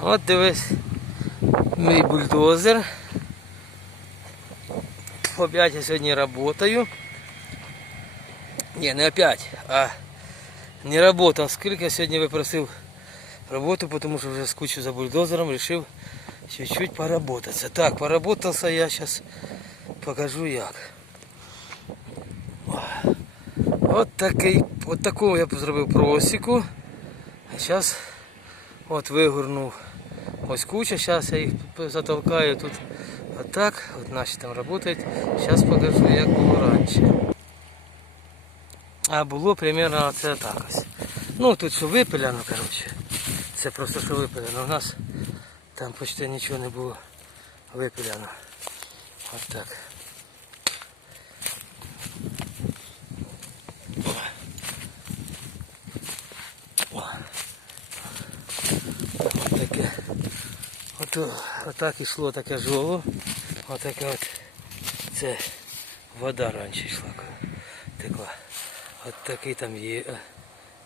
От дивись, мій бульдозер. Опять я сьогодні працюю. Ні, не опять, а не работав. Скільки я сьогодні випросив роботу, тому що вже скучив за бульдозером, вирішив чуть-чуть поработаться. Так, поработался я сейчас покажу як. От такий, от таку я зробив просіку. А зараз от вигорнув Ось куча, зараз я їх затолкаю тут отак, от наші там працюють. Зараз покажу, як було раніше. А було примерно це так ось. Ну тут що випиляно, коротше. Це просто що випиляно. У нас там почти нічого не було випиляно. От так. От таке. От, отак ішло таке жоло. Отаке от. Це вода раніше йшла. Текла. От такий там є.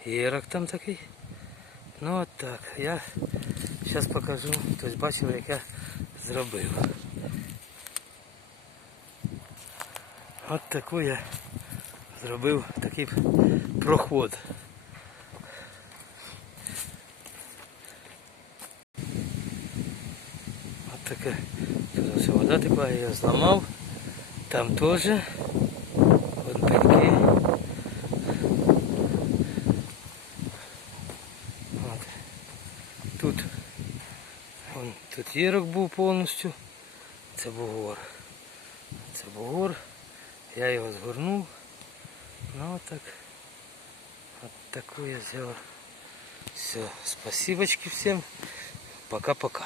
Єрок там такий. Ну от так. Я зараз покажу. Тобто бачили, як я зробив. От таку я зробив такий проход. таке. Тут ось вода текла, я її зламав. Там теж. От такі. От. Тут, вон, тут єрок був повністю. Це бугор. Це бугор. Я його згорнув. Ну от так. От таку я взял. Все. Спасибочки всем. Пока-пока.